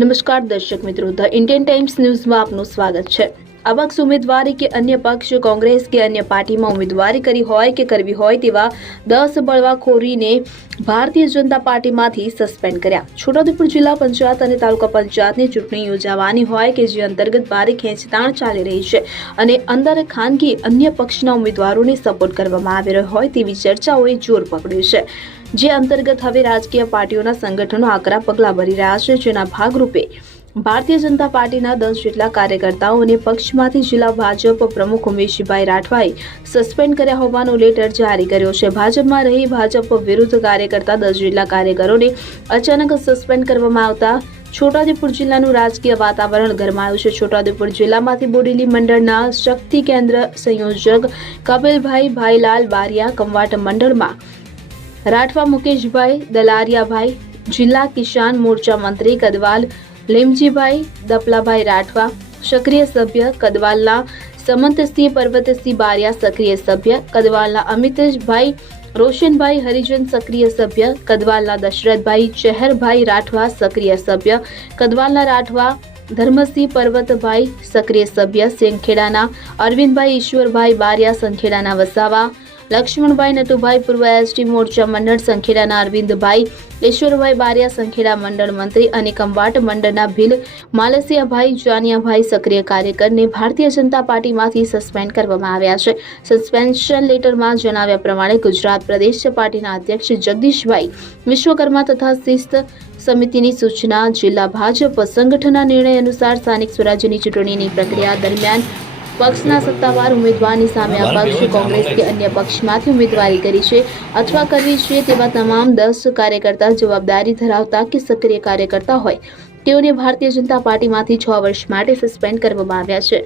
નમસ્કાર દર્શક મિત્રો, ધ ઇન્ડિયન ટાઈમ્સ ન્યૂઝમાં આપનું સ્વાગત છે। અપક્ષ ઉમેદવારી કે અન્ય પક્ષ કોંગ્રેસ કે અન્ય પાર્ટીમાં ઉમેદવારી કરી હોય કે કરવી હોય તેવા 10 બળવાખોરીને ભારતીય જનતા પાર્ટીમાંથી સસ્પેન્ડ કર્યા। છોટાઉદેપુર જિલ્લા પંચાયત અને તાલુકા પંચાયતની ચૂંટણી યોજાવાની હોય કે જે અંતર્ગત ભારે ખેંચતાણ ચાલી રહી છે અને અંદર ખાનગી અન્ય પક્ષના ઉમેદવારોને સપોર્ટ કરવામાં આવી રહ્યો હોય તેવી ચર્ચાઓએ જોર પકડ્યું છે, જે અંતર્ગત હવે રાજકીય પાર્ટીઓના સંગઠનો આકરા પગલાં ભરી રહ્યા છે, જેના ભાગરૂપે ભારતીય જનતા પાર્ટીના 10 જેટલા કાર્યકર્તાઓને પક્ષમાંથી જિલ્લા ભાજપ પ્રમુખ ઉમેશભાઈ રાઠવાએ સસ્પેન્ડ કર્યા હોવાનો લેટર જારી કર્યો છે। ભાજપમાં રહી ભાજપ વિરુદ્ધ કાર્યકર્તા 10 જેટલા કાર્યકરોને અચાનક સસ્પેન્ડ કરવામાં આવતા છોટાઉદેપુર જિલ્લાનું રાજકીય વાતાવરણ ગરમાયું છે। છોટાઉદેપુર જિલ્લામાંથી બોડેલી મંડળના શક્તિ કેન્દ્ર સંયોજક કપિલભાઈ ભાઈલાલ બારિયા, કંવાટ મંડળમાં રાઠવા મુકેશભાઈ દલારિયાભાઈ, જિલ્લા કિસાન મોરચા મંત્રી કદવાલ લીમજીભાઈ દપલાભાઈ રાઠવા સક્રિય સભ્ય, કદવાલના સમંતસિંહ પર્વતસિંહ બારિયા સક્રિય સભ્ય, કદવાલના અમિતભાઈ રોશનભાઈ હરિજન સક્રિય સભ્ય, કદવાલના દશરથભાઈ ચહેરભાઈ રાઠવા સક્રિય સભ્ય, કદવાલના રાઠવા ધર્મસિંહ પર્વતભાઈ સક્રિય સભ્ય, સેંખેડાના અરવિંદભાઈ ઈશ્વરભાઈ બારિયા, સંખેડાના વસાવા લક્ષ્મણભાઈ નટુભાઈ પૂર્વ એસટી મોરચા મંડળ, સંખેડાના અરવિંદભાઈ ઈશ્વરભાઈ બારિયા સંખેડા મંડળ મંત્રી અને કંવાટ મંડળના ભીલ માલસિયાભાઈ જાનિયાભાઈ સક્રિય કાર્યકરને ભારતીય જનતા પાર્ટીમાંથી સસ્પેન્ડ કરવામાં આવ્યા છે। સસ્પેન્શન લેટરમાં જણાવ્યા પ્રમાણે ગુજરાત પ્રદેશ પાર્ટીના અધ્યક્ષ જગદીશભાઈ વિશ્વકર્મા તથા શિસ્ત સમિતિની સૂચના, જિલ્લા ભાજપ સંગઠનના નિર્ણય અનુસાર સ્થાનિક સ્વરાજ્યની ચૂંટણીની પ્રક્રિયા દરમિયાન પક્ષના સત્તાવાર ઉમેદવારની સામે અપક્ષ કોંગ્રેસ કે અન્ય પક્ષમાંથી ઉમેદવારી કરી છે અથવા કરવી છે તેવા તમામ 10 કાર્યકર્તા જવાબદારી ધરાવતા કે સક્રિય કાર્યકર્તા હોય તેઓને ભારતીય જનતા પાર્ટીમાંથી 6 વર્ષ માટે સસ્પેન્ડ કરવામાં આવ્યા છે।